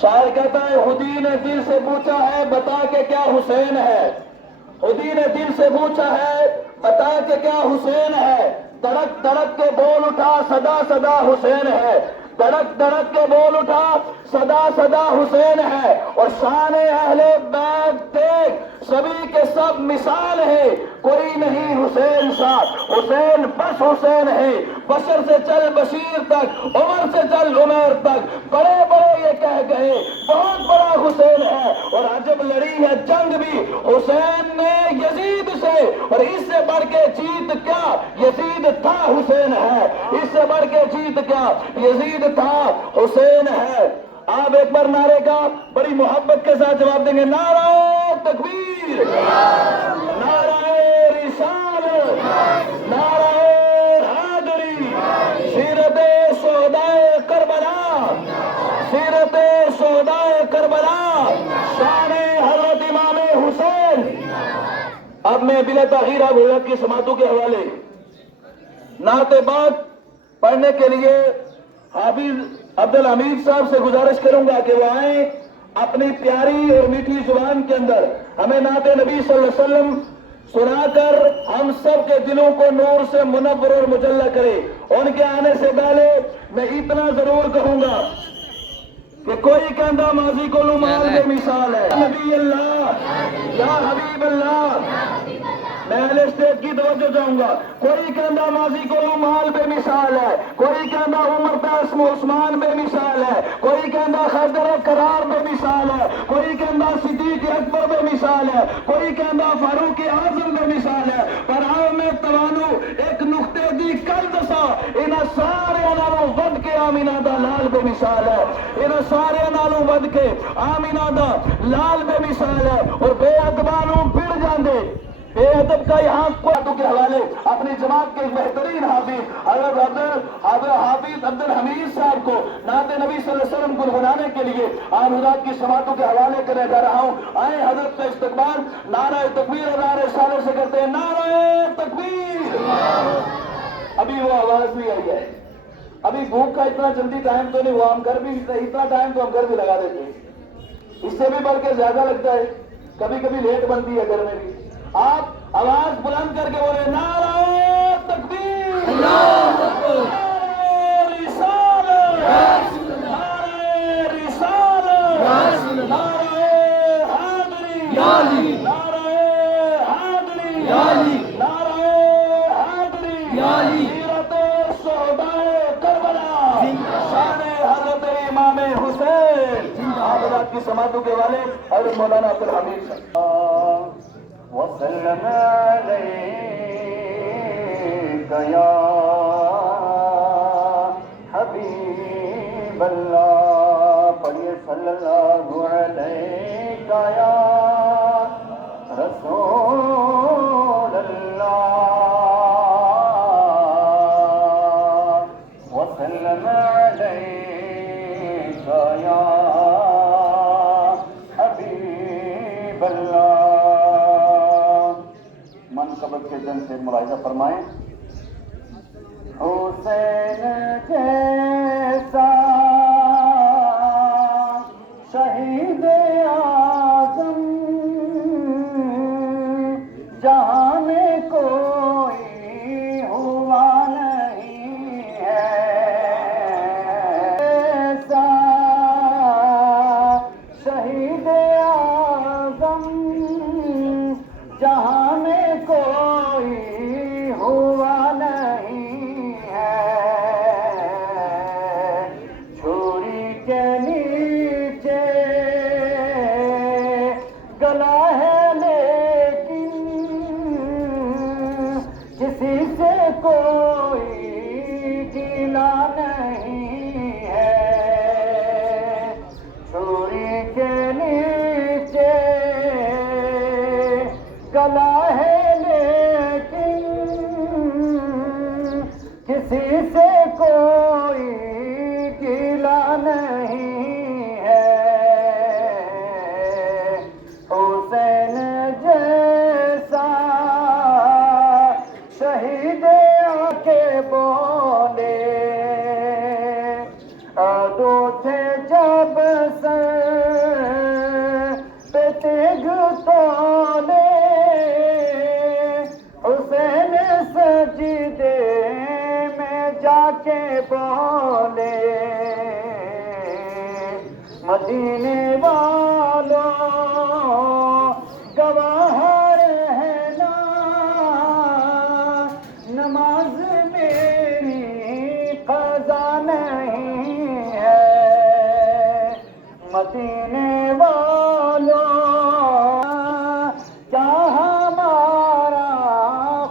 شاعر کہتا ہے خودی نے دل سے پوچھا ہے بتا کہ کیا حسین ہے، خودی نے دل سے پوچھا ہے بتا کہ کیا حسین ہے، دڑک دڑک کے بول اٹھا صدا صدا حسین ہے، دڑک دڑک کے بول اٹھا صدا صدا حسین ہے، اور شان اہل بیت دیکھ سبھی کے سب مثال ہے، کوئی نہیں حسین سا، حسین بس حسین ہے، بشر سے چل بشیر تک، عمر سے چل عمر تک، بڑے بڑے یہ کہہ گئے بہت بڑا حسین ہے، اور عجب لڑی ہے جنگ بھی حسین نے یزید سے، اور اس سے بڑھ کے جیت کیا یزید تھا حسین ہے، اس سے بڑھ کے جیت کیا یزید تھا حسین ہے۔ آپ ایک بار نعرے کا بڑی محبت کے ساتھ جواب دیں گے، نعرہ تکبیر، نعرہ رسالت، نعرہ حیدری، سیرت شہدائے کربلا، سیرت شہدائے کربلا، شان حضرت امام حسین۔ اب میں بلا تاخیر اب حضرت کی سماعتوں کے حوالے نعت پاک پڑھنے کے لیے حافظ عبدالحمید صاحب سے گزارش کروں گا کہ وہ آئیں، اپنی پیاری اور میٹھی زبان کے اندر ہمیں نعت نبی صلی اللہ علیہ وسلم سنا کر ہم سب کے دلوں کو نور سے منور اور مجلہ کرے۔ ان کے آنے سے پہلے میں اتنا ضرور کہوں گا کہ کوئی کہندہ ماضی کو مال بے مثال ہے، نبی اللہ یا حبیب اللہ، میں اہل اسٹیٹ کی توجہ چاہوں گا، کوئی کہندہ ماضی کو مال بے مثال ہے، کوئی کہندہ عمر اسم عثمان بے مثال ہے، کوئی کہندہ خضر قرار بے مثال ہے، کوئی کہندہ صدیق اکبر بے مثال ہے، کوئی کہندہ فاروق اعظم بے مثال ہے، پر آؤ میں توانو ایک نقطے دی کل دسا، انہاں سارے نالوں ود کے آمینہ دا لال بے مثال ہے، انہاں سارے نالوں ود کے آمینہ دا لال بے مثال ہے، اور بے ادبانوں پھر جاندے بے ادب کا یہاں کو کے حوالے اپنی جماعت کے بہترین حافظ حافظ عبدالحمید صاحب کو نعت نبی صلی اللہ علیہ وسلم کو بنانے کے لیے آن حضرات کی سماعتوں کے حوالے کرنے جا رہا ہوں۔ آئیں حضرت کا استقبال نعرہ تکبیر اور نعرہ رسالت سے کرتے ہیں، نعرہ تکبیر۔ ابھی وہ آواز نہیں آئی ہے، ابھی بھوک کا اتنا جلدی ٹائم تو نہیں ہوا، ہم گھر بھی اتنا ٹائم تو ہم گھر بھی لگا دیتے ہیں، اس سے بھی بڑھ کے زیادہ لگتا ہے، کبھی کبھی لیٹ بنتی ہے گھر میں بھی۔ آپ آواز بلند کر کے بولے، نعرہ تکبیر، نعرہ رسالت، نعرہ رسالت، نعرہ حیدری، نعرہ حیدری، نعرہ حیدری، سیرت شہدائے کربلا، شان حضرت امام حسین۔ آپ حضرات کی سماعتوں کے والے حضرت مولانا عبدالحمید صاحب وسلم علیک یا حبیب اللہ، پڑھیے صلی اللہ علیک یا رسول اللہ، وسلم علیک یا حبیب اللہ۔ من قبل کے جن سے ملاحظہ فرمائیں، حسین جیسا شہید اعظم جہاں میں کوئی ہوا نہیں ہے، ایسا کے نیچے گلا ہے لیکن کسی سے کوئی گلا نہیں ہے. چھری کے نیچے گلا ہے لیکن کسی سے کوئی گلا نہیں ہے. حسین جیسا شہید آ کے بولے دو تھے جب سر پہ تیغ تولے. حسین سجدے میں جا کے بولے مدینے والوں گواہ رہنا نماز میری قضا نہیں ہے. مدینے والوں کیا ہمارا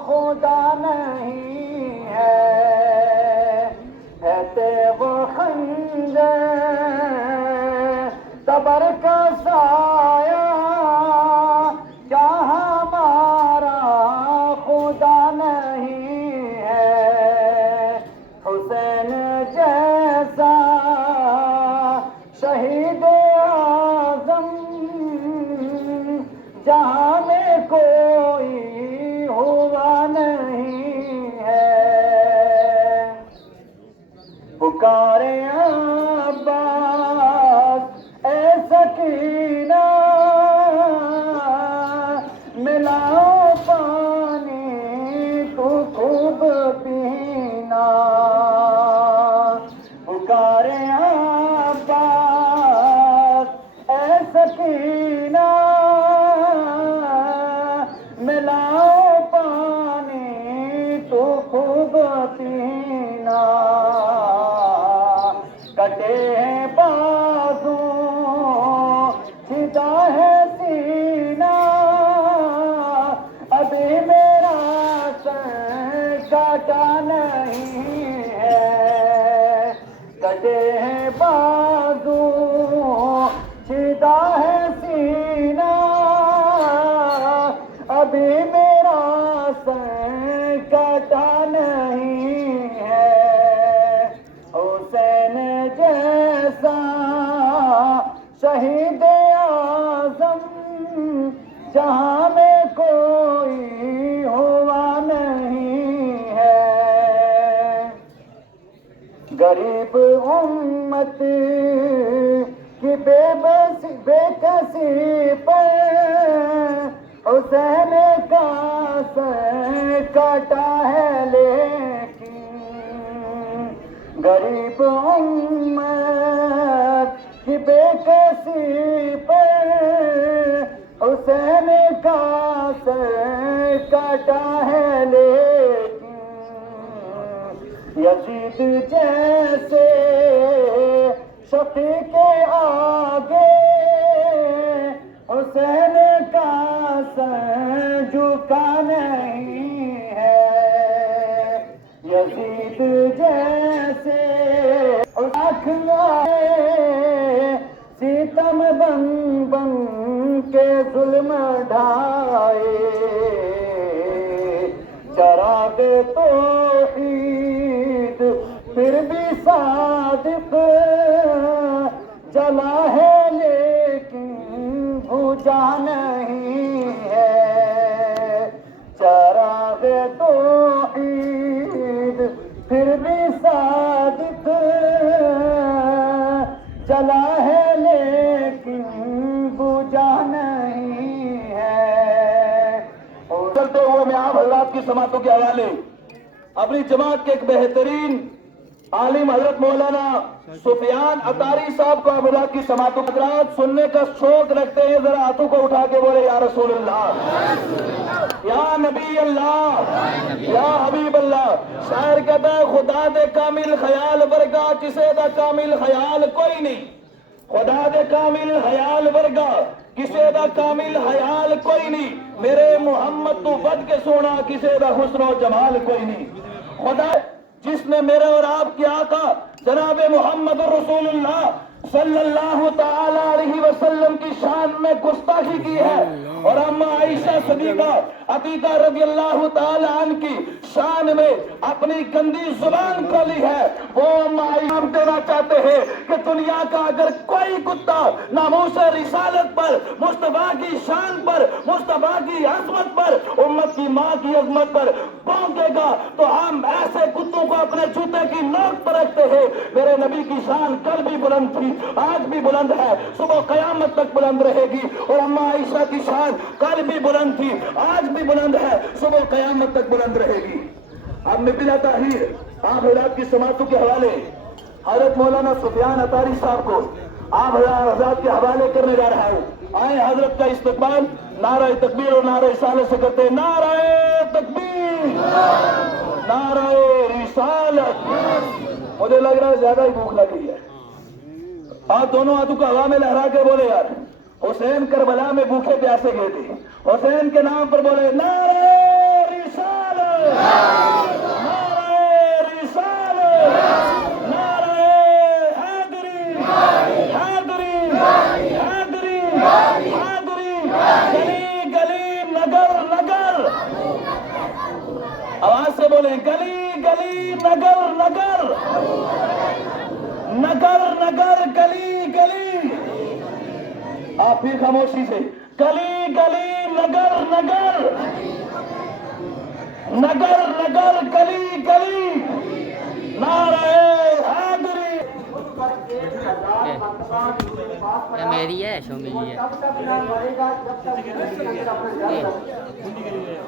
خدا نہیں ہے. تیغ و خنجر تبر کا سایہ کیا ہمارا خدا نہیں ہے. حسین جیسا شہید اعظم جہاں میں کوئی ہوا نہیں ہے. پکارے عباس اے سکینہ ملاؤ پانی تو خوب پینا. پکارے عباس اے سکینہ ملاؤ پانی تو خوب پینا. کٹے ہیں بازو سیدھا ہے سینہ ابھی میرا سر کاٹا نہیں ہے. کٹے ہیں بازو سیدھا ہے سینہ ابھی میرا سر کاٹا نہیں ہے. حسین جیسا شہید اعظم جہاں میں کوئی ہوا نہیں ہے. غریب امت کی بے کسی پر حسین کا سر کاٹا ہے لیکن غریب امت کی بے کسی پر حسین کا سر کاٹا ہے لیکن یزید جیسے شفیع کے آگے حسین کا سر جھکا نہیں ہے. یزید جیسے آنکھ لائے ستم بن بن کے ظلم ڈھائے. چراغ توحید پھر بھی صادق جلا ہے لیکن بجھا نہیں ہے. چراغ توحید پھر بھی صادق جلا ہے لیکن بجھا نہیں ہے. چلتے ہوئے میں آپ حضرات کی سماعتوں کے حوالے اپنی جماعت کے ایک بہترین عالم حضرت مولانا سفیان عطاری صاحب کو آپ حضرات کی سماعتوں حضرات سننے کا شوق رکھتے ہیں. ذرا ہاتھوں کو اٹھا کے بولے یا رسول اللہ. یا نبی اللہ یا حبیب اللہ. شاعر کہتا ہے خدا دے کامل خیال ورگا کسے دا کامل خیال کوئی نہیں. خدا دے کامل خیال ورگا کسے دا کامل خیال کوئی نہیں. میرے محمد تو بد کے سونا کسے دا حسن و جمال کوئی نہیں. خدا جس نے میرے اور آپ کے آقا جناب محمد رسول اللہ صلی اللہ تعالی علیہ وسلم کی شان میں گستاخی کی ہے اور اما عائشہ صدیقہ عتیقہ رضی اللہ تعالی عنہ کی شان میں اپنی گندی زبان کھولی ہے. وہ اما عائشہ دینا چاہتے ہیں کہ دنیا کا اگر کوئی کتا ناموس رسالت پر، مصطفیٰ کی شان پر، مصطفیٰ کی عظمت پر، امت کی ماں کی عظمت پر بھونکے گا تو ہم ایسے کتوں کو اپنے جوتے کی نوک پر رکھتے ہیں. میرے نبی کی شان کل بھی بلند تھی، آج بھی بلند ہے، صبح قیامت تک بلند رہے گی. اور اما عائشہ کی شان کل بھی بلند تھی، آج بھی بلند ہے، صبح قیامت تک بلند رہے گی. اب میں بلا تاخیر آپ حضرات کی سماعتوں کے حوالے حضرت مولانا سفیان اطاری صاحب کو آپ حضرات کے حوالے کرنے جا رہا ہوں. آئے حضرت کا استقبال نعرہ تکبیر اور نعرہ رسالت سے کرتے ہیں. نعرہ تکبیر، نعرہ رسالت. مجھے لگ رہا ہے زیادہ ہی بھوک لگ رہی ہے. آپ دونوں ہاتھوں کو ہوا میں لہرا کے بولے یار حسین کربلا میں بھوکے پیاسے گئے تھے. حسین کے نام پر بولے نعرہ رسالت، نعرہ رسالت، نعرہ حیدری، حیدری، حیدری، حیدری. گلی گلی نگر نگر، آواز سے بولیں گلی گلی نگر نگر، نگر نگر گلی گلی. آپ پھر خاموشی سے گلی گلی نگر نگر، نگر نگر گلی گلی، نعرہ حیدری. یہ میری ہے شومی جی ہے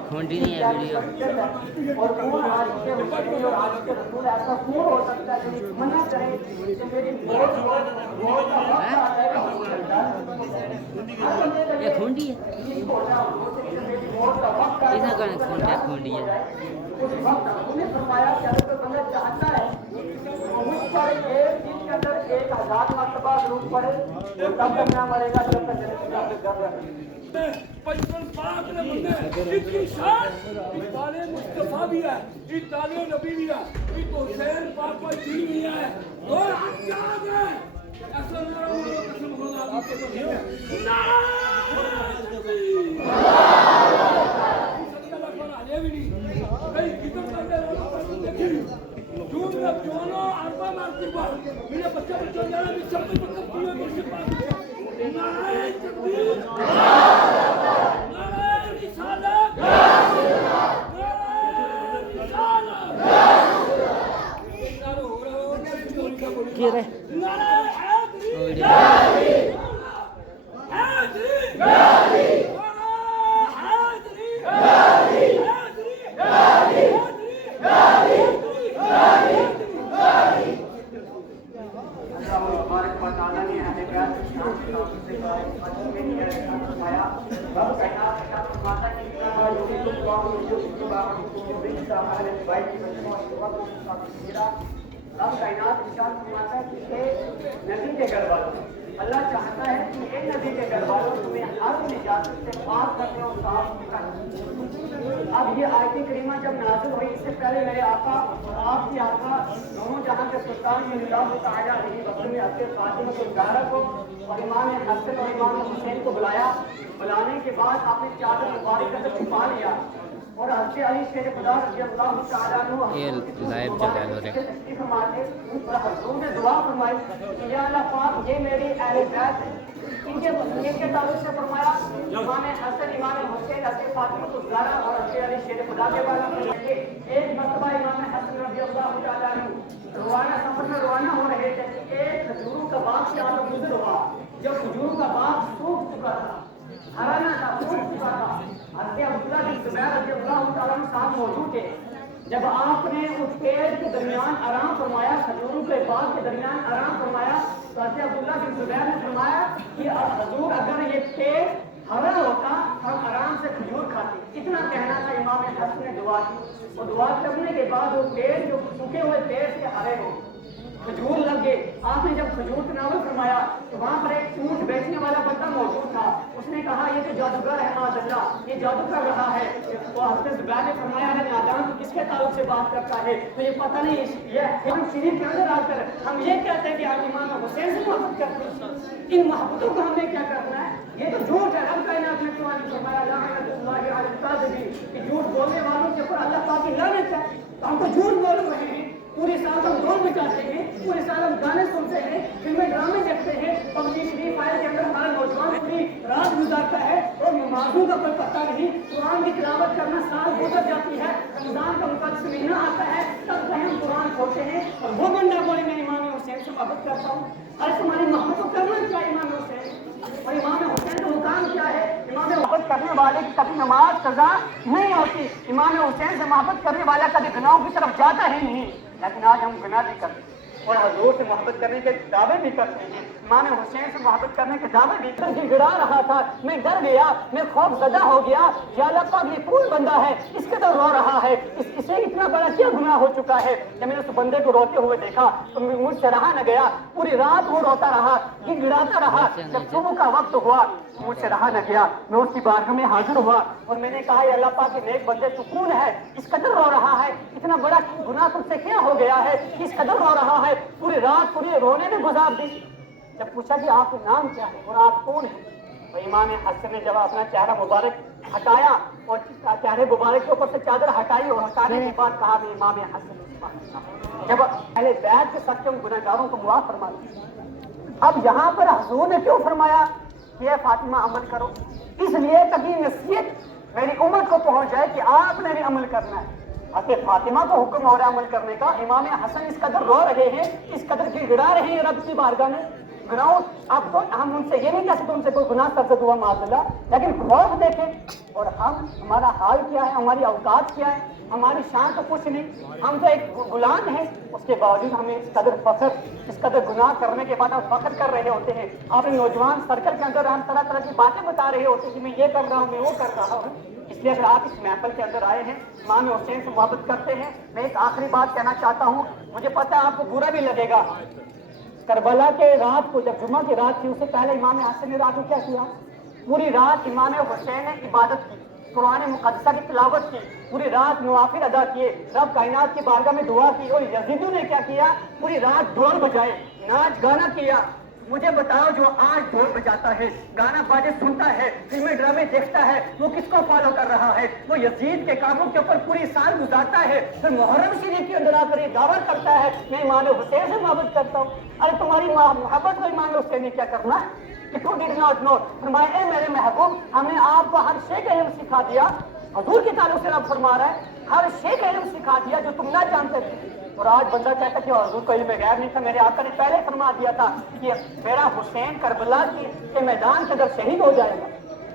کھونڈی نہیں ہے ویڈیو. یہ کھونڈی ہے اس کا کھونڈا کھونڈی ہے. ایک ہزار مرتبہ ضرور پڑے تب تک نہ مرے گا جب تک جنت کا گھر. بچپن پاک نے بندے ان کی شان اتالے مصطفیٰ بھی ہے، اتالے نبی بھی ہے، ایک حسین پاک کا دین بھی ہے. اور ہم کیا گئے ایسا نعرہ مارو قسم خدا کی تو نہیں ہے. نعرہ تکبیر، صدقہ اللہ پر آلے بھی نہیں کئی کتن کرتے رہو دیکھی جون میں جوانوں عربہ مارتی بار میرے بچے بچوں جانا بھی سب کچھ مطلب کیوں مرشد پاک ہے. نعرہ تکبیر، نعرہ رسالت، نعرہ رسالت. کیا رہے نعرہ حیدری، حیدری، حیدری، نعرہ حیدری، حیدری، حیدری، نبی کے گھر والوں اللہ چاہتا ہے کہ یہ نبی کے گھر والوں تمہیں ہر نجاست سے پاک کرنے اور صاف کرنے. اب یہ آیت کریمہ جب نازل ہوئی اس سے پہلے میرے آقا اور آپ کی آقا دونوں جہاں کے سلطان صلی اللہ تعالیٰ علیہ وسلم نے اپنے فاطمہ الزہرا کو اور امام حسن اور امام حسین کو بلایا. بلانے کے بعد آپ نے چادر مبارک سے چھپا لیا اور حضرت علی شیر خدا رضی اللہ تعالیٰ عنہ یہ لائیو چل رہا ہے. حضور نے دعا فرمائی کہ یا اللہ پاک یہ میری اہل بیت ہے. ان کے تعلق سے فرمایا امام حسن امام حسین حضرت فاطمہ الزہرا اور حضرت علی شیر خدا کے بارے میں ایک مرتبہ امام حسن رضی اللہ تعالیٰ عنہ روانہ سفر میں روانہ ہو رہے تھے. ایک کھجوروں کا باغ سے آپ گزر ہوا. جب کھجوروں کا باغ سوکھ چکا تھا، ہرا نہ تھا، سوکھ چکا تھا، حضرت عبداللہ بن زبیر رضی اللہ تعالیٰ عنہ ساتھ موجود تھے. جب آپ نے اس پیڑ کے درمیان آرام فرمایا، کھجوروں کے باغ کے درمیان آرام فرمایا تو حضرت عبداللہ بن زبیر نے فرمایا کہ حضور اگر یہ پیڑ ہرا ہوتا ہم آرام سے کھجور کھاتے. اتنا کہنا تھا. امام حسن نے دعا کی, اور دعا کرنے کے بعد وہ پیڑ جو سوکھے ہوئے پیڑ سے ہرے ہو کھجور لگ گئے. آپ نے جب کھجور تناول فرمایا تو وہاں پر ایک اونٹ بیچنے والا بندہ موجود تھا. اس نے کہا یہ تو جادوگر ہے معاذ اللہ, یہ جادو کر رہا ہے. تو حضرت زبیر نے فرمایا ہے نادان تو کس کے تعلق سے بات کرتا ہے, تو یہ پتہ نہیں. یہ ہم شریف کے اندر آ کر ہم یہ کہتے ہیں کہ ہم امام حسین سے محبت کرتے ہیں. ان محبتوں کو ہم نے کیا کرنا ہے؟ یہ تو جھوٹ ہے. رب کائنات نے قرآن میں فرمایا لعنت اللہ علی الکاذبین, کہ جھوٹ بولنے والوں کے اوپر اللہ پاک کی لعنت ہے. تو ہم تو جھوٹ بول رہے ہیں. پورے سال ہم ڈھول بجاتے ہیں, پورے سال ہم گانے سنتے ہیں, فلمیں ڈرامے دیکھتے ہیں. پبجی فری فائر کے اندر ہمارا نوجوان پوری رات گزارتا ہے اور نمازوں کا کوئی پتہ نہیں. قرآن کی تلاوت کرنا سال گزر جاتی ہے, رمضان کا مقدس مہینہ آتا ہے, تب کہیں ہم قرآن کھولتے ہیں اور وہ بندہ بولے میں امام حسین سے محبت کرتا ہوں. ارے تمہاری محبت کو کرنا کیا امام حسین, اور امام حسین کا مقام کیا ہے؟ امام محبت کرنے والے کی کبھی نماز قضا نہیں ہوتی. امام حسین سے محبت کرنے والا کبھی گناہوں کی طرف جاتا ہی نہیں. لیکن آج ہم گناہ بھی کرتے ہیں اور حضور سے محبت کرنے کے دعوے بھی کرتے ہیں. امام حسین سے محبت کرنے کے دعوے بھی کرتے ہیں. گڑا رہا تھا, میں ڈر گیا, میں خوف زدہ ہو گیا. یا اللہ پاک یہ کون بندہ ہے, اس کے تو رو رہا ہے, اسے اتنا بڑا کیا گناہ ہو چکا ہے. جب میں نے اس بندے کو روتے ہوئے دیکھا تو مجھ سے رہا نہ گیا. پوری رات وہ روتا رہا, گڑاتا رہا. جب صبح کا وقت ہوا مجھ سے رہا نہ گیا, میں اس کی بارگاہ میں حاضر ہوا اور میں نے کہا اللہ پاک کے نیک بندے سکون ہے, اس قدر رو رہا ہے, اتنا بڑا گناہ تم سے کیا ہو گیا ہے, اس قدر رو رہا ہے. پوری رات پوری رونے میں گزار دی. جب پوچھا کہ آپ کا نام کیا ہے اور آپ کون ہیں, تو امام حسن نے جب اپنا چہرہ مبارک ہٹایا اور چہرے مبارک کے اوپر سے چادر ہٹائی اور ہٹانے کے بعد کہا میں امام حسن. جب پہلے بیعت کے ساتھ ان گنہگاروں کو معاف فرما دیا. اب یہاں پر حضور نے کیوں فرمایا کہ فاطمہ عمل کرو؟ اس لیے تاکہ نصیحت میری امت کو پہنچ جائے کہ آپ نے بھی عمل کرنا ہے. حضرت فاطمہ کو حکم ہو رہا ہے عمل کرنے کا. امام حسن اس قدر رو رہے ہیں, اس قدر گڑا رہے ہیں رب کی بارگاہ میں. گناہوں اب تو ہم ان سے یہ نہیں کہہ سکتے ان سے کوئی گناہ سرزد ہوا معاذ اللہ, لیکن خوف دیکھیں اور ہمارا حال کیا ہے, ہماری اوقات کیا ہے, ہماری شان تو کچھ نہیں. ہم تو ایک غلام ہیں, اس کے باوجود ہمیں اس قدر فخر, اس قدر گناہ کرنے کے بعد ہم فخر کر رہے ہوتے ہیں. اپنے نوجوان سرکل کے اندر ہم طرح طرح کی باتیں بتا رہے ہوتے ہیں کہ میں یہ کر رہا ہوں, میں وہ کر رہا ہوں. اس لیے اگر آپ اس محفل کے اندر آئے ہیں, امام حسین سے محبت کرتے ہیں, میں ایک آخری بات کہنا چاہتا ہوں. مجھے پتہ ہے آپ کو برا بھی لگے گا. کربلا کے رات کو جب جمعہ کی رات تھی, اس سے پہلے امام حسن نے رات کو کیا کیا؟ پوری رات امام حسین نے عبادت کی, قرآن مقدسہ کی تلاوت کی, پوری رات نوافل ادا کیے, رب کائنات کی بارگاہ میں دعا کی. اور یزیدوں نے کیا کیا؟ پوری رات ڈھول بجائے, ناچ گانا کیا. مجھے بتاؤ جو آج ڈھول بجاتا ہے, گانا باجے سنتا ہے, فلمیں ڈرامے دیکھتا ہے, وہ کس کو فالو کر رہا ہے؟ وہ یزید کے کاموں کے اوپر پوری سال گزارتا ہے, پھر محرم شریف کے اندر آ کر یہ دعویٰ کرتا ہے میں امام حسین سے محبت کرتا ہوں. ارے تمہاری محبت کو امام حسین نے کیا کرنا ہے؟ فرمایا اے میرے محبوب, ہم نے آپ کو ہر شے کا علم سکھا دیا. حضور کے تعلق سے رب فرما رہا ہے ہر شے کا علم سکھا دیا جو تم نہ جانتے تھے. اور آج بندہ کہتا کہ حضور کو علم غیب نہیں تھا. میرے آقا نے پہلے فرما دیا تھا کہ میرا حسین کربلا کے میدان کے اندر شہید ہو جائے گا.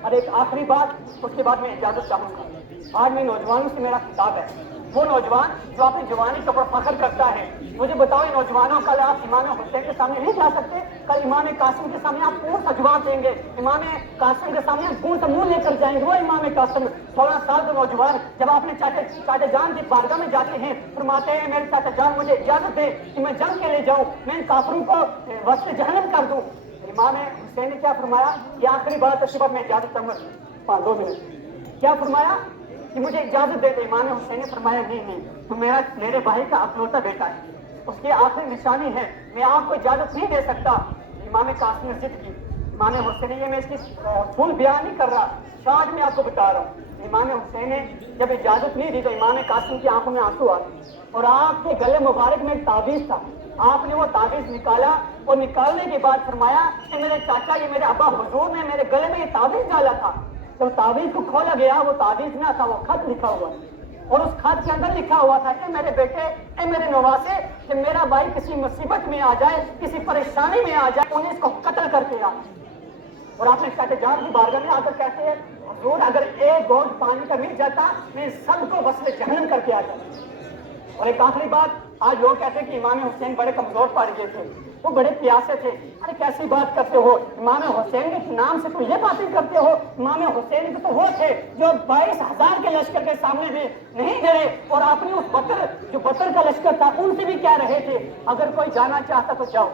اور ایک آخری بات, اس کے بعد میں اجازت چاہوں گا. آج میں نوجوانوں سے میرا خطاب ہے, وہ نوجوان جو اپنی جوانی کے اوپر فخر کرتا ہے. مجھے بتاؤ نوجوانوں, کل آپ امام حسین کے سامنے نہیں جا سکتے, کل امام قاسم کے سامنے آپ کون سا جواب دیں گے؟ امام قاسم کے سامنے آپ کون سا منہ لے کر جائیں گے؟ وہ امام قاسم 16 سال کے نوجوان جب اپنے چاچا جان کی بارگاہ میں جاتے ہیں, فرماتے ہیں میرے چاچا جان مجھے اجازت دے کہ میں جنگ کے لیے جاؤں, میں ان کافروں کو وسط جہنم کر دوں. امام حسین نے کیا فرمایا؟ یہ آخری بات, اس کے بعد میں اجازت چاہوں گا 2 منٹ. کیا فرمایا کہ مجھے اجازت دے دے؟ امام حسین نے فرمایا نہیں, تو میرے بھائی کا اکلوتا بیٹا ہے, اس کی آخری نشانی ہے, میں آپ کو اجازت نہیں دے سکتا. امام قاسم نے ضد کی. امام حسین نے, یہ میں اس کی فل بیان نہیں کر رہا, شارٹ میں آپ کو بتا رہا ہوں. امام حسین نے جب اجازت نہیں دی تو امام قاسم کی آنکھوں میں آنسو آ گئے, اور آپ کے گلے مبارک میں ایک تعویذ تھا. آپ نے وہ تعویذ نکالا اور نکالنے کے بعد فرمایا کہ میرے چاچا, یہ میرے ابا حضور نے میرے گلے میں یہ تعویذ ڈالا تھا. تو تعویذ کو کھولا گیا, وہ تعویذ نہ تھا, وہ خط لکھا ہوا, اور اس خط کے اندر لکھا ہوا تھا کہ میرے بیٹے, اے میرے نواسے, کہ میرا بھائی کسی مصیبت میں آ جائے, کسی پریشانی میں آ جائے, انہیں اس کو قتل کر کے آ. اور آپ نے چاچا جان کی بارگاہ میں آ کر کہتے ہیں حضور اگر ایک گھونٹ پانی کا مل جاتا میں سب کو وصل جہنم کر کے آ جاتا. اور ایک آخری بات, آج لوگ کہتے ہیں کہ امام حسین بڑے کمزور پڑ گئے تھے. وہ بڑے پیاسے تھے. ارے کیسی بات کرتے ہو, امام حسین کے نام سے تو یہ باتیں کرتے ہو. امام حسین تو وہ تھے جو 22,000 کے لشکر کے سامنے بھی نہیں گرے, اور آپ نے اس بطر کا لشکر تھا ان سے بھی کہہ رہے تھے اگر کوئی جانا چاہتا تو جاؤ.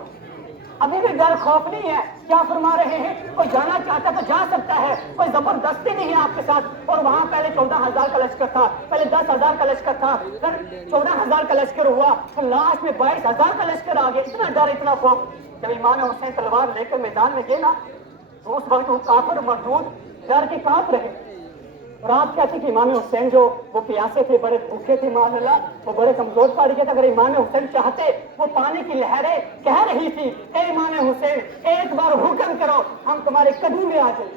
ابھی بھی ڈر خوف نہیں ہے, کیا فرما رہے ہیں, کوئی جانا چاہتا تو جا سکتا ہے, کوئی زبردستی نہیں ہے آپ کے ساتھ. اور وہاں پہلے 14,000 کا لشکر تھا, پہلے 10,000 کا لشکر تھا, پھر 14,000 کا لشکر ہوا, پھر لاسٹ میں 22,000 کا لشکر آ گیا. اتنا ڈر اتنا خوف. جب امام حسین تلوار لے کر میدان میں گئے نا تو اس وقت وہ کافر مردود ڈر کے کانپ رہے. اور آپ کہتے کہ امام حسین جو وہ پیاسے تھے, بڑے بھوکے تھے, معاذ اللہ وہ بڑے کمزور پڑ گئے تھے. اگر امام حسین چاہتے, وہ پانی کی لہریں کہہ رہی تھی اے امام حسین ایک بار حکم کرو ہم تمہارے قدم میں آ جائیں.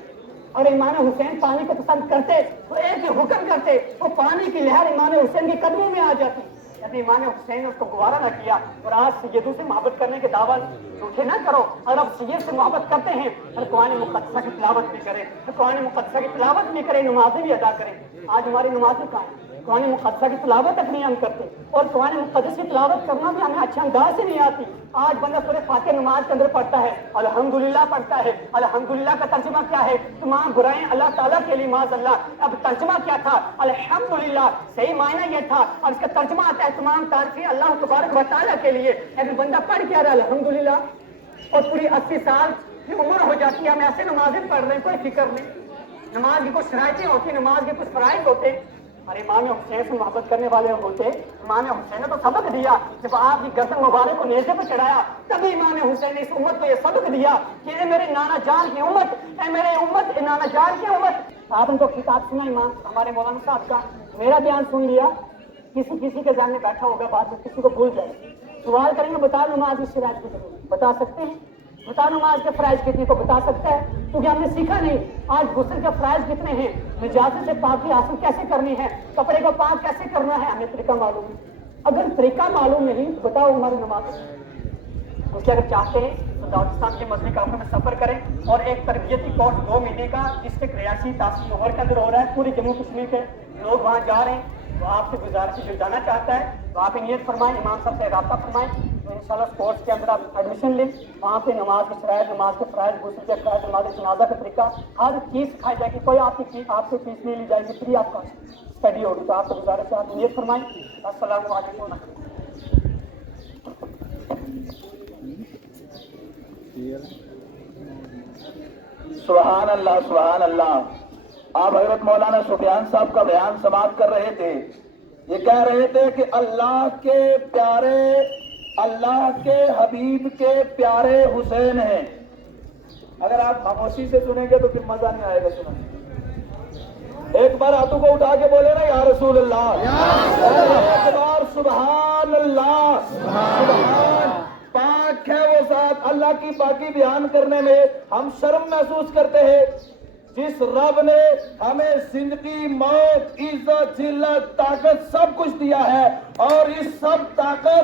اور امام حسین پانی کو پسند کرتے تو ایک ہی حکم کرتے, وہ پانی کی لہر امام حسین کے قدموں میں آ جاتی. لیکن امام حسین نے اس کو گوارا نہ کیا. اور آج سیدوں سے محبت کرنے کے دعویٰ جھوٹے نہ کرو. اگر آپ سید سے محبت کرتے ہیں اور قرآن مقدسہ کی تلاوت بھی کریں, قرآن مقدسہ کی تلاوت بھی کریں, نمازیں بھی ادا کریں. آج ہماری نمازیں کہاں ہیں؟ قرآن مقدسہ کی تلاوت تک نہیں ہم کرتے, اور قرآن مقدس کی تلاوت کرنا بھی ہمیں اچھے انداز سے نہیں آتی. آج بندہ سورہ فاتحہ نماز کے اندر پڑھتا ہے, الحمدللہ پڑھتا ہے. الحمدللہ کا ترجمہ کیا ہے؟ تمام برائیں اللہ تعالیٰ کے لیے معاذ اللہ. اب ترجمہ کیا تھا؟ الحمدللہ صحیح معنی یہ تھا, اور اس کا ترجمہ آتا ہے تمام تعریفیں اللہ تبارک و تعالیٰ کے لیے. لیکن بندہ پڑھ کیا رہا الحمدللہ, اور پوری 80 سال کی عمر ہو جاتی ہے, ہم ایسے نمازیں پڑھ رہے ہیں, کوئی فکر نہیں. نماز کی کچھ شرائطیں ہوتی, نماز کے کچھ فرائض ہوتے. اور امام حسین سے محبت کرنے والے ہوتے. امام حسین نے تو سبق دیا, جب آپ کی گردن مبارک کو نیزے پہ چڑھایا تبھی امام حسین نے اس امت کو یہ سبق دیا کہ اے میرے نانا جان کی امت, اے میرے امت, اے نانا جان کی امت. آپ ان کو خطاب سنا امام ہمارے مولانا صاحب کا, میرا بیان سن لیا, کسی کے ذہن میں بیٹھا ہوگا, بعد میں کسی کو بھول جائے. سوال کریں گے بتا نماز کی شرائط کتنی, بتا سکتے ہیں؟ بتا نماز کے فرائض کتنے کو بتا سکتا ہے؟ کیونکہ ہم نے سیکھا نہیں. آج غسل کے فرائض کتنے ہیں, نجاست سے پاکی حاصل کیسے کرنی ہے, کپڑے کو پاک کیسے کرنا ہے, ہمیں طریقہ معلوم ہے. اگر طریقہ معلوم نہیں تو بتاؤ ہماری نماز. اس کے اگر چاہتے ہیں تو داغستان کے مذہبی کافوں میں سفر کریں, اور ایک تربیتی کورس 2 مہینے کا جس سے ریاسی تاثیر لاہور کے اندر ہو رہا ہے, پورے جموں کشمیر کے لوگ وہاں جا رہے ہیں. تو آپ سے گزارش ہے جو جانا چاہتا ہے تو آپ نیت فرمائیں, امام صاحب سے رابطہ فرمائیں, تو انشاءاللہ اس کورس کے اندر آپ ایڈمیشن لیں. وہاں پہ نماز کے شرائط, نماز کے فرائض, غسل کے فرائض, نماز جنازہ کا طریقہ, ہر چیز سکھائی جائے گی. کوئی آپ سے فیس نہیں لی جائے گی, فری آپ کا اسٹڈی ہوگی. تو آپ سے گزارش ہے آپ نیت فرمائیں. السلام علیکم. سبحان اللہ, سبحان اللہ. آپ حضرت مولانا سفیان صاحب کا بیان سماعت کر رہے تھے. یہ کہہ رہے تھے کہ اللہ کے پیارے, اللہ کے حبیب کے پیارے حسین ہیں. اگر آپ خاموشی سے سنیں گے تو پھر مزہ نہیں آئے گا سننے. ایک بار ہاتھوں کو اٹھا کے بولے نا یا رسول اللہ, ایک بار سبحان اللہ. سبحان پاک ہے وہ ذات, اللہ کی پاکی بیان کرنے میں ہم شرم محسوس کرتے ہیں. جس رب نے ہمیں زندگی, موت, عزت, ذلت, طاقت سب کچھ دیا ہے, اور اس سب طاقت